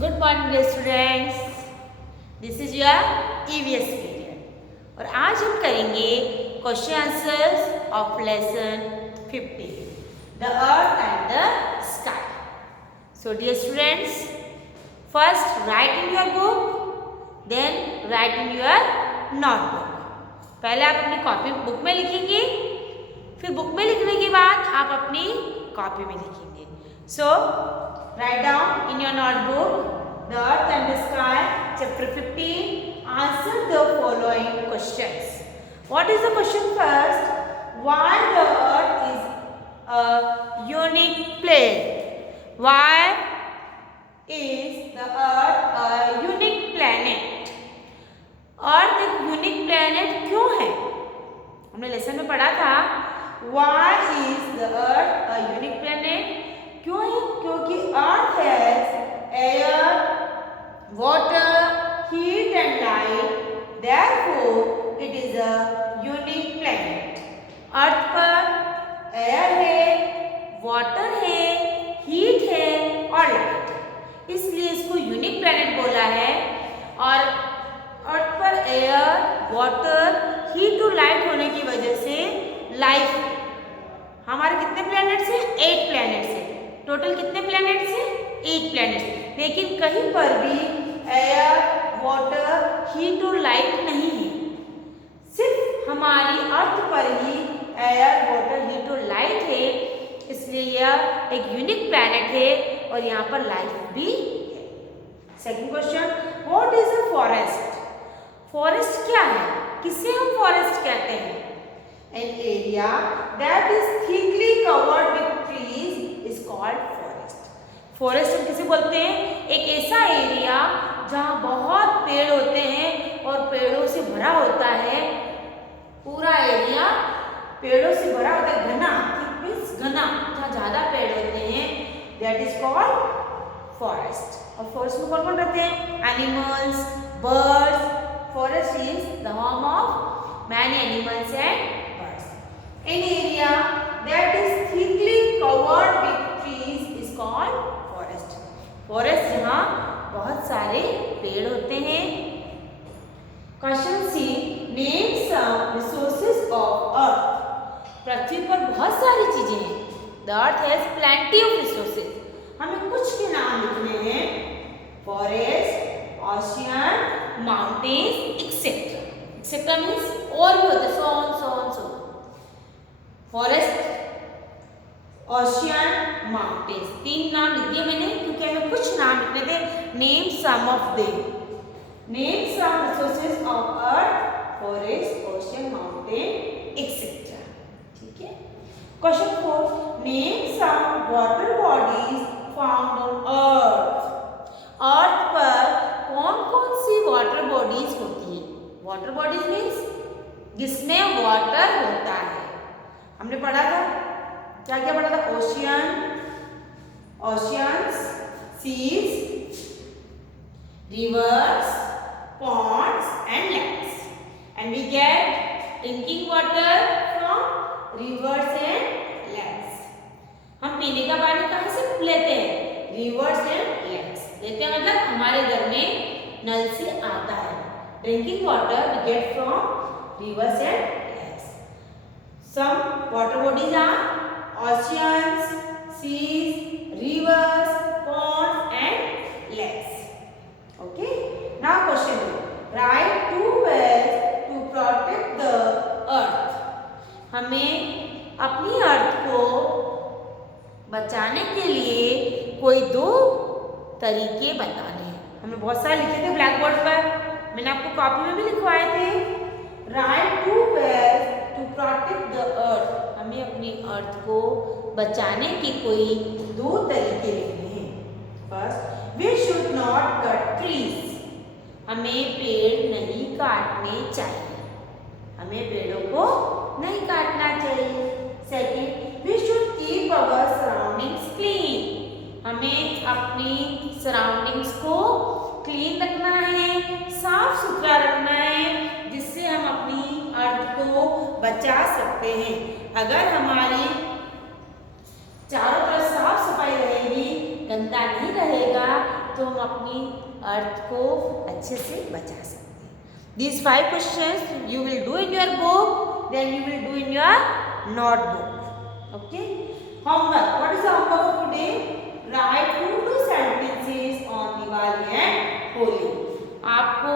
Good morning students, this is your EVS period और आज हम करेंगे question answers of lesson 50 the earth and the sky. So dear students, first write in your book, then write in your notebook. पहले आप अपनी copy book में लिखेंगे, फिर बुक में लिखने के बाद आप अपनी कॉपी में लिखेंगे। सो write down in your notebook the earth and the sky, chapter 15. Answer the following questions. What is the question first? Why the earth is a unique planet? Why is the earth a unique planet? अर्थ एक unique planet क्यों है? हमने lesson में पढ़ा था Why is the earth a unique planet? क्यों है? क्योंकि earth has air, water, heat and light, therefore it is a unique planet. Earth पर एयर है, वाटर है, हीट है और लाइट, इसलिए इसको यूनिक प्लेनेट बोला है। और अर्थ पर एयर, वाटर, हीट और लाइट होने की वजह से लाइफ, हमारे कितने प्लैनेट्स हैं? 8 प्लैनेट्स हैं। टोटल कितने प्लैनेट्स हैं? 8 प्लैनेट्स। लेकिन कहीं पर भी एयर, वाटर, हीट और लाइट नहीं है। सिर्फ हमारी अर्थ पर ही एयर, वाटर, हीट और लाइट है, इसलिए यह एक यूनिक प्लैनेट है और यहाँ पर लाइफ भी है। Second question, what is a forest? Forest क्या है? किसे हम फॉरेस्ट कहते हैं? An area that is thickly covered with trees is called forest. Forest हम किसे बोलते हैं? एक ऐसा एरिया जहाँ बहुत पेड़ होते हैं और पेड़ों से भरा होता है। पूरा एरिया पेड़ों से भरा होता है, घना, thick means घना, जहाँ ज़्यादा पेड़ होते हैं, that is called forest. और forest में कौन-कौन रहते हैं? Animals, birds. Forest is the home of many animals and an area that is thickly covered with trees is called forest. Forest जहाँ बहुत सारे पेड़ होते हैं। Question C, name some resources of earth. पृथ्वी पर बहुत सारी चीजें हैं। The earth has plenty of resources. हमें कुछ के नाम लिखने हैं। Forest, ocean, mountains, etc. Etc means और भी होते हैं, so on, so on, so on. Forest, ocean, mountains, 3 नाम लिख दिए मैंने क्योंकि हमें कुछ नाम लिखने थे। Name some of them. Name some resources of earth, forest, ocean, mountain etcetera. ठीक है। Question 4, name some water bodies found on earth. Earth पर कौन कौन सी वाटर बॉडीज होती है? वाटर बॉडीज मीन्स जिसमें वाटर होता है। हमने पढ़ा था, क्या क्या पढ़ा था? Ocean, oceans, seas, rivers, ponds and lakes, and we get drinking water from rivers and lakes. हम पीने का पानी कहाँ से लेते हैं? रिवर्स एंड लेक्स लेते हैं, मतलब हमारे घर में नल से आता है। Drinking water we get from rivers and some water bodies are oceans, seas, rivers, ponds and lakes. Okay. Now question 2. Write 2 ways to protect the earth. हमें अपनी अर्थ को बचाने के लिए कोई 2 तरीके बताने हैं। हमने बहुत सारे लिखे थे ब्लैक बोर्ड पर, मैंने आपको कॉपी में भी लिखवाए थे। Write 2 ways to protect the earth. हमें अपनी अर्थ को बचाने के कोई 2 तरीके लिखने हैं। First, we should not cut trees. हमें पेड़ नहीं काटने चाहिए। हमें पेड़ों को नहीं काटना चाहिए। Second, we should keep our surroundings clean. हमें अपनी सराउंडिंग्स को क्लीन रखना है, साफ सुथरा रखना है, जिससे हम अपनी अर्थ को बचा सकते हैं। अगर हमारी चारों तरफ साफ सफाई रहेगी, गंदा नहीं रहेगा, तो हम अपनी अर्थ को अच्छे से बचा सकते हैं। These 5 questions you will do in your book, then you will do in your notebook. Okay? Homework. What is the homework of today? Write 2 sentences on Diwali and Holi. आपको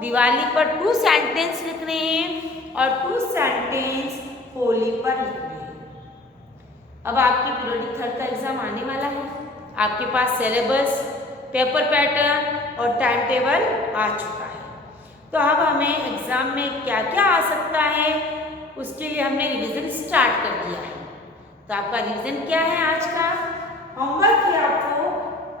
दिवाली पर 2 सेंटेंस लिखने हैं और 2 सेंटेंस होली पर लिखने हैं। अब आपके पीरियडिक थर्ड का एग्जाम आने वाला है। आपके पास सिलेबस, पेपर पैटर्न और टाइम टेबल आ चुका है। तो अब हमें एग्जाम में क्या क्या आ सकता है उसके लिए हमने रिवीजन स्टार्ट कर दिया है। तो आपका रिवीजन क्या है आज का? होमवर्क है आपको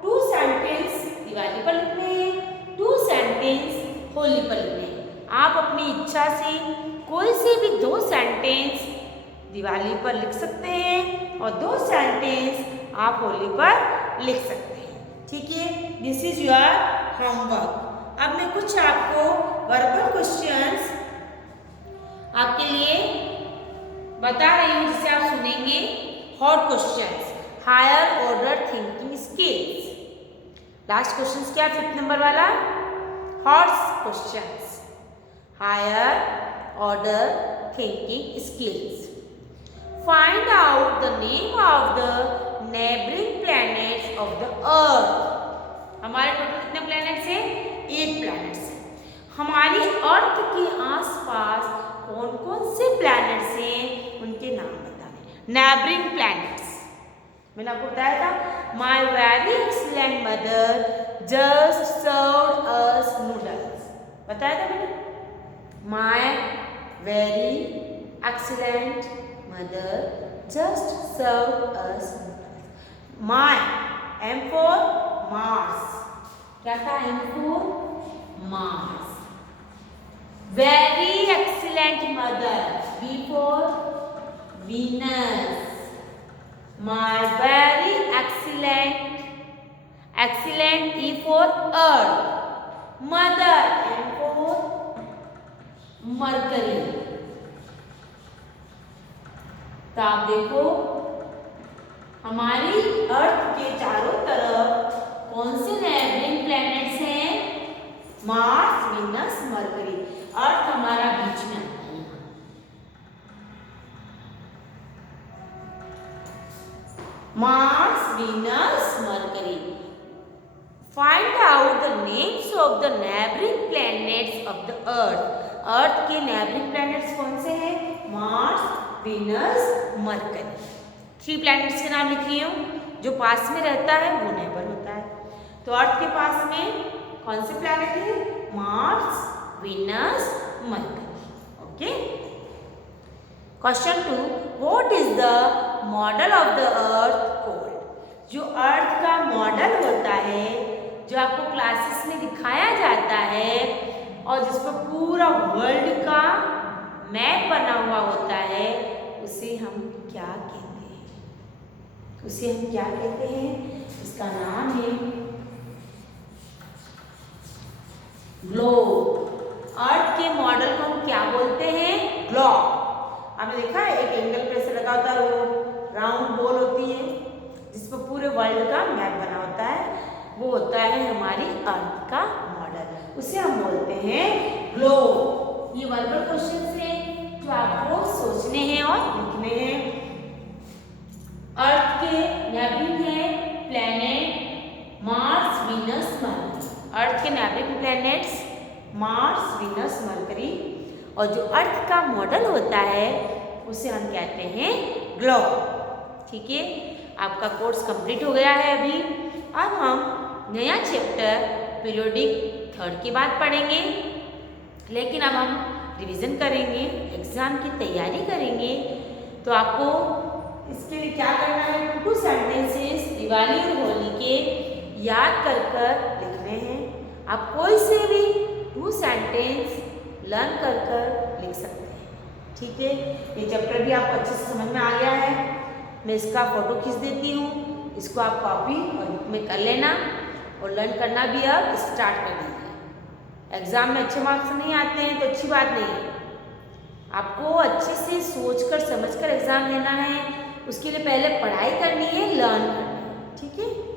2 सेंटेंस दिवाली पर लिखने हैं, 2 सेंटेंस होली पर लिखने हैं। आप अपनी इच्छा से कोई से भी 2 सेंटेंस दिवाली पर लिख सकते हैं और 2 सेंटेंस आप होली पर लिख सकते हैं। ठीक है, दिस इज योर होमवर्क। अब मैं कुछ आपको वर्बल क्वेश्चंस आपके लिए बता रही हूँ जिसे आप सुनेंगे। Hot questions, higher order thinking skills. Last question क्या? 5th नंबर वाला hot questions, higher order thinking skills. Find out the name of the neighbouring planets of the earth. हमारे टोटल कितने प्लैनेट्स हैं? 8 प्लैनेट्स हैं। हमारी अर्थ के आसपास कौन कौन से प्लैनेट्स हैं उनके नाम बताने। नेबरिंग प्लैनेट्स मैंने आपको बताया था। My very excellent mother just served us noodles, बताया था मैंने। My very excellent mother just served us noodles. My, M for Mars, क्या था? M for Mars. Very excellent mother, V for Venus. My very excellent, E for earth, mother, M for Mercury। तो आप देखो हमारी अर्थ के चारों तरफ कौन से नेबरिंग प्लैनेट्स हैं? Mars, Venus, Mercury. अर्थ हमारा बीच में आता है। Mars, Venus, Mercury. Find out the names of the neighboring planets of the Earth. Earth के neighboring planets कौन से हैं? Mars, Venus, Mercury. 3 planets के नाम लिख रही हूँ। जो पास में रहता है वो नेबर होता है। तो अर्थ के पास में कौन से प्लैनेट है? Mars, Venus, mercury. Okay. Question 2, what is the model of the earth called? जो अर्थ का मॉडल होता है, जो आपको क्लासेस में दिखाया जाता है और जिस पर पूरा वर्ल्ड का मैप बना हुआ होता है, उसे हम क्या कहते हैं? उसे हम क्या कहते हैं? इसका नाम है ग्लोब। अर्थ के मॉडल को हम क्या बोलते हैं? ग्लोब। आपने देखा है एक एंगल पे से लगा होता है, वो राउंड बॉल होती है जिस पर पूरे वर्ल्ड का मैप बना होता है, वो होता है हमारी अर्थ का मॉडल, उसे हम बोलते हैं ग्लोब। ये वर्बल क्वेश्चन है जो आपको सोचने हैं और लिखने हैं। अर्थ के नेबरिंग है प्लैनेट मार्स, वीनस, मरकरी। अर्थ के neighbouring planets Mars, Venus, mercury. और जो अर्थ का मॉडल होता है उसे हम कहते हैं ग्लोब। ठीक है, आपका कोर्स कंप्लीट हो गया है अभी। अब हम नया चैप्टर पीरियोडिक थर्ड की बात पढ़ेंगे, लेकिन अब हम रिवीजन करेंगे, एग्ज़ाम की तैयारी करेंगे। तो आपको इसके लिए क्या करना है? 2 सेंटेंसेस दिवाली और होली के याद कर कर लिखने हैं। आप कोई से भी 2 सेंटेंस लर्न कर कर लिख सकते हैं। ठीक है, ये चैप्टर भी आपको अच्छे से समझ में आ गया है। मैं इसका फ़ोटो खींच देती हूँ, इसको आप कॉपी और बुक में कर लेना और लर्न करना भी अब स्टार्ट कर दीजिए। एग्ज़ाम में अच्छे मार्क्स नहीं आते हैं तो अच्छी बात नहीं है, आपको अच्छे से सोचकर समझकर एग्ज़ाम देना है। उसके लिए पहले पढ़ाई करनी है, लर्न करना है। ठीक है।